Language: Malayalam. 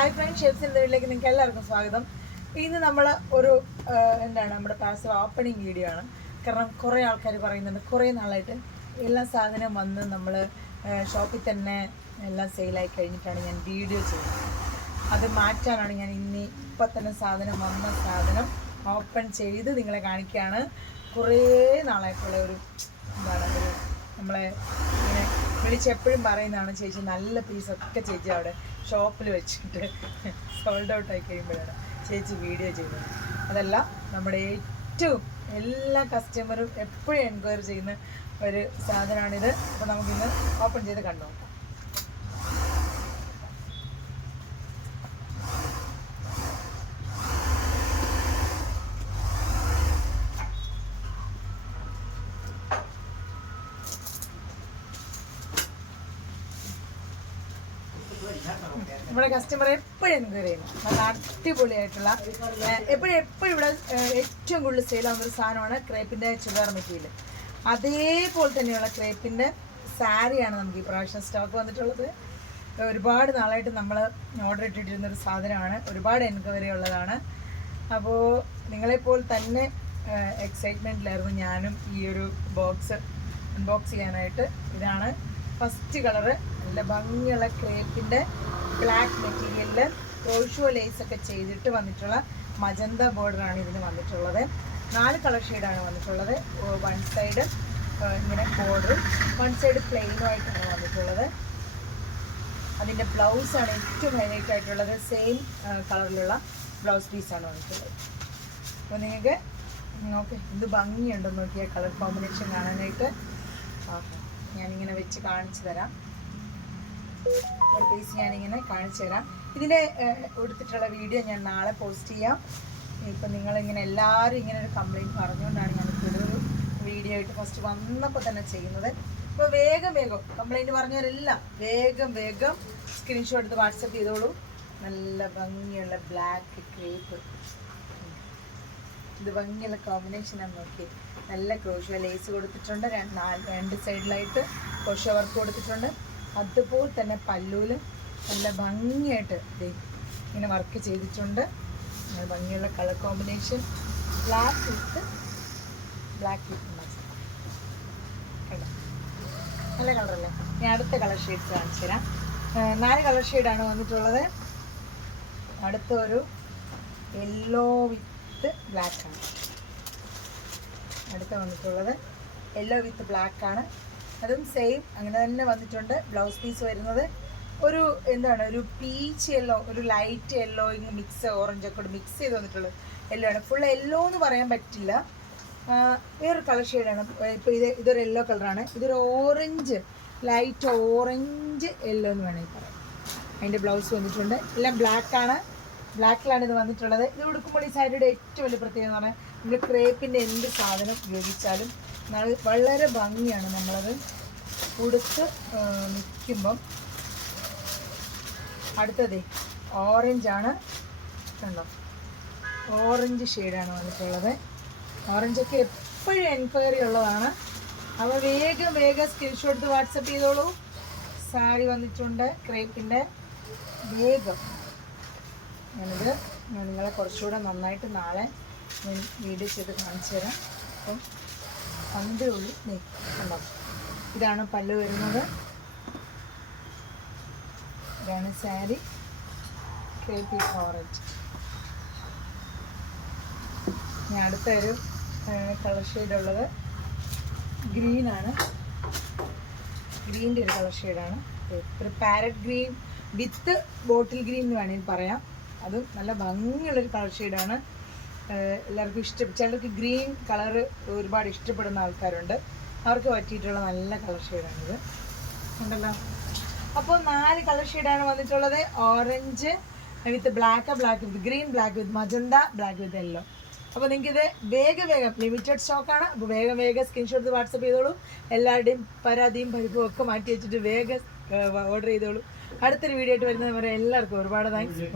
ഹായ് ഫ്രണ്ട്സ്, ഷെഫ്സിൻ്റെ വീട്ടിലേക്ക് നിങ്ങൾക്ക് എല്ലാവർക്കും സ്വാഗതം. ഇന്ന് നമ്മൾ ഒരു നമ്മുടെ പാർസൽ ഓപ്പണിംഗ് വീഡിയോ ആണ്. കാരണം കുറേ ആൾക്കാർ പറയുന്നുണ്ട് കുറേ നാളായിട്ട് എല്ലാ സാധനവും വന്ന് നമ്മൾ ഷോപ്പിൽ തന്നെ എല്ലാം സെയിലായി കഴിഞ്ഞിട്ടാണ് ഞാൻ വീഡിയോ ചെയ്യുന്നത്. അത് മാറ്റാനാണ് ഞാൻ ഇപ്പം തന്നെ വന്ന സാധനം ഓപ്പൺ ചെയ്ത് നിങ്ങളെ കാണിക്കുകയാണ്. കുറേ നാളായിട്ടുള്ള ഒരു നമ്മളെ ഇങ്ങനെ വിളിച്ചെപ്പോഴും പറയുന്നതാണ്, ചേച്ചി നല്ല പീസൊക്കെ ചേച്ചി അവിടെ ഷോപ്പിൽ വെച്ചിട്ട് സോൾഡ് ഔട്ട് ആയി കഴിയുമ്പോഴാണ് ചേച്ചി വീഡിയോ ചെയ്യുന്നത്. അതല്ല, നമ്മുടെ ഏറ്റവും എല്ലാ കസ്റ്റമറും എപ്പോഴും എൻക്വയറി ചെയ്യുന്ന ഒരു സാധനമാണിത്. അപ്പോൾ നമുക്കിന്ന് ഓപ്പൺ ചെയ്ത് കണ്ടു നോക്കാം. നമ്മുടെ കസ്റ്റമർ എപ്പോഴും എൻക്വയറി ചെയ്യുന്നു. നല്ല അടിപൊളിയായിട്ടുള്ള എപ്പോഴും ഇവിടെ ഏറ്റവും കൂടുതൽ സെയിലാവുന്ന ഒരു സാധനമാണ് ക്രേപ്പിൻ്റെ ചുരിദാർ മെറ്റീരിയൽ. അതേപോലെ തന്നെയുള്ള ക്രേപ്പിൻ്റെ സാരിയാണ് നമുക്ക് ഈ പ്രാവശ്യം സ്റ്റോക്ക് വന്നിട്ടുള്ളത്. ഒരുപാട് നാളായിട്ട് നമ്മൾ ഓർഡർ ഇട്ടിട്ടിരുന്നൊരു സാധനമാണ്, ഒരുപാട് എൻക്വയറി ഉള്ളതാണ്. അപ്പോൾ നിങ്ങളെപ്പോലെ തന്നെ എക്സൈറ്റ്മെൻറ്റിലായിരുന്നു ഞാനും ഈ ഒരു ബോക്സ് അൺബോക്സ് ചെയ്യാനായിട്ട്. ഇതാണ് ഫസ്റ്റ് കളറ്. നല്ല ഭംഗിയുള്ള ക്രേപ്പിൻ്റെ ബ്ലാക്ക് മെറ്റീരിയലിൽ ക്രോഷോ ലേസൊക്കെ ചെയ്തിട്ട് വന്നിട്ടുള്ള മജന്ത ബോർഡറാണ് ഇതിന് വന്നിട്ടുള്ളത്. 4 കളർ ഷെയ്ഡാണ് വന്നിട്ടുള്ളത്. വൺ സൈഡ് ഇങ്ങനെ ബോർഡറും വൺ സൈഡ് പ്ലെയിനുമായിട്ടാണ് വന്നിട്ടുള്ളത്. അതിൻ്റെ ബ്ലൗസാണ് ഏറ്റവും ഹൈലൈറ്റ് ആയിട്ടുള്ളത്. സെയിം കളറിലുള്ള ബ്ലൗസ് പീസാണ് വന്നിട്ടുള്ളത്. അപ്പോൾ നിങ്ങൾക്ക് ഓക്കെ, ഇത് ഭംഗിയുണ്ടെന്ന് നോക്കിയാൽ കളർ കോമ്പിനേഷൻ കാണാനായിട്ട്. ഞാനിങ്ങനെ വെച്ച് കാണിച്ചു തരാം. ഒരു പീസ് ഞാനിങ്ങനെ കാണിച്ചു തരാം. ഇതിൻ്റെ കൊടുത്തിട്ടുള്ള വീഡിയോ ഞാൻ നാളെ പോസ്റ്റ് ചെയ്യാം. ഇപ്പം നിങ്ങളിങ്ങനെ എല്ലാവരും ഇങ്ങനെ ഒരു കംപ്ലയിൻറ്റ് പറഞ്ഞുകൊണ്ടാണ് ഞാനിപ്പോൾ ഇതൊരു വീഡിയോ ആയിട്ട് ഫസ്റ്റ് വന്നപ്പോൾ തന്നെ ചെയ്യുന്നത്. അപ്പോൾ വേഗം കംപ്ലയിൻറ്റ് പറഞ്ഞവരെല്ലാം വേഗം സ്ക്രീൻഷോട്ട് എടുത്ത് വാട്സപ്പ് ചെയ്തോളൂ. നല്ല ഭംഗിയുള്ള ബ്ലാക്ക് ക്രേപ്പ്, ഇത് ഭംഗിയുള്ള കോമ്പിനേഷനാണ്. നോക്കി, നല്ല ക്രോഷോ ലേസ് കൊടുത്തിട്ടുണ്ട്. രണ്ട് സൈഡിലായിട്ട് ക്രോഷോ വർക്ക് കൊടുത്തിട്ടുണ്ട്. അതുപോലെ തന്നെ പല്ലൂല് നല്ല ഭംഗിയായിട്ട് ഇങ്ങനെ വർക്ക് ചെയ്തിട്ടുണ്ട്. നല്ല ഭംഗിയുള്ള കളർ കോമ്പിനേഷൻ, ബ്ലാക്ക് വിത്ത് കണ്ടോ, നല്ല കളറല്ലേ. ഞാൻ അടുത്ത കളർ ഷെയ്ഡ്സ് കാണിച്ചു തരാം. 4 കളർ ഷെയ്ഡാണ് വന്നിട്ടുള്ളത്. അടുത്ത ഒരു യെല്ലോ വിത്ത് ബ്ലാക്കാണ് അടുത്ത വന്നിട്ടുള്ളത്. യെല്ലോ വിത്ത് ബ്ലാക്കാണ്, അതും സെയിം അങ്ങനെ തന്നെ വന്നിട്ടുണ്ട്. ബ്ലൗസ് പീസ് വരുന്നത് ഒരു ഒരു പീച്ച് യെല്ലോ, ഒരു ലൈറ്റ് യെല്ലോ മിക്സ്, ഓറഞ്ചൊക്കെ കൂടെ മിക്സ് ചെയ്ത് വന്നിട്ടുള്ളത് യെല്ലോ ആണ്. ഫുൾ യെല്ലോ എന്ന് പറയാൻ പറ്റില്ല, വേറൊരു കളർ ഷെയ്ഡാണ്. ഇപ്പോൾ ഇതൊരു യെല്ലോ കളറാണ്. ഇതൊരു ഓറഞ്ച്, ലൈറ്റ് ഓറഞ്ച് യെല്ലോ എന്ന് വേണമെങ്കിൽ പറയാം. അതിൻ്റെ ബ്ലൗസ് വന്നിട്ടുണ്ട്. എല്ലാം ബ്ലാക്കിലാണ് ഇത് വന്നിട്ടുള്ളത്. ഇത് ഉടുക്കുമ്പോൾ ഈ സാരിയുടെ ഏറ്റവും വലിയ പ്രത്യേകത എന്ന് പറഞ്ഞാൽ നമ്മൾ ക്രേപ്പിൻ്റെ എന്ത് സാധനം ഉപയോഗിച്ചാലും വളരെ ഭംഗിയാണ് നമ്മളത് ഉടുത്ത് നിൽക്കുമ്പം. അടുത്തത് ഓറഞ്ചാണ്, കണ്ടോ, ഓറഞ്ച് ഷെയ്ഡാണ് വന്നിട്ടുള്ളത്. ഓറഞ്ചൊക്കെ എപ്പോഴും എൻക്വയറി ഉള്ളതാണ്. അപ്പോൾ വേഗം സ്ക്രീൻഷോട്ട് എടുത്ത് വാട്സപ്പ് ചെയ്തോളൂ. സാരി വന്നിട്ടുണ്ട് ക്രേപ്പിൻ്റെ. ഞാനിത് നിങ്ങളെ കുറച്ചുകൂടെ നന്നായിട്ട് നാളെ ഞാൻ വീഡിയോ ചെയ്ത് കാണിച്ചു തരാം. അപ്പം അതിൻ്റെ ഉള്ളിൽ കണ്ടോ, ഇതാണ് പല്ല് വരുന്നത്, ഇതാണ് സാരി ക്രേപ്പി ഓറഞ്ച്. ഞാൻ അടുത്തൊരു കളർ ഷെയ്ഡുള്ളത് ഗ്രീനാണ്. ഗ്രീൻ്റെ ഒരു കളർ ഷെയ്ഡാണ്. ഒരു പാരറ്റ് ഗ്രീൻ വിത്ത് ബോട്ടിൽ ഗ്രീൻ എന്ന് വേണമെങ്കിൽ പറയാം. അതും നല്ല ഭംഗിയുള്ളൊരു കളർ ഷെയ്ഡാണ്. എല്ലാവർക്കും ചിലർക്ക് ഗ്രീൻ കളറ് ഒരുപാട് ഇഷ്ടപ്പെടുന്ന ആൾക്കാരുണ്ട്. അവർക്ക് പറ്റിയിട്ടുള്ള നല്ല കളർ ഷെയ്ഡാണിത്, ഉണ്ടല്ലോ. അപ്പോൾ 4 കളർ ഷെയ്ഡാണ് വന്നിട്ടുള്ളത്. Orange with black with green, black with magenta, black with yellow. അപ്പോൾ നിങ്ങൾക്കിത് വേഗം ലിമിറ്റഡ് സ്റ്റോക്കാണ്. അപ്പോൾ വേഗം സ്ക്രീൻഷോട്ട് വാട്സപ്പ് ചെയ്തോളൂ. എല്ലാവരുടെയും പരാതിയും പരിപ്പും ഒക്കെ മാറ്റി വെച്ചിട്ട് വേഗം ഓർഡർ ചെയ്തോളൂ. അടുത്തൊരു വീഡിയോ ആയിട്ട് വരുന്നത് വരെ എല്ലാവർക്കും ഒരുപാട് താങ്ക്സ്.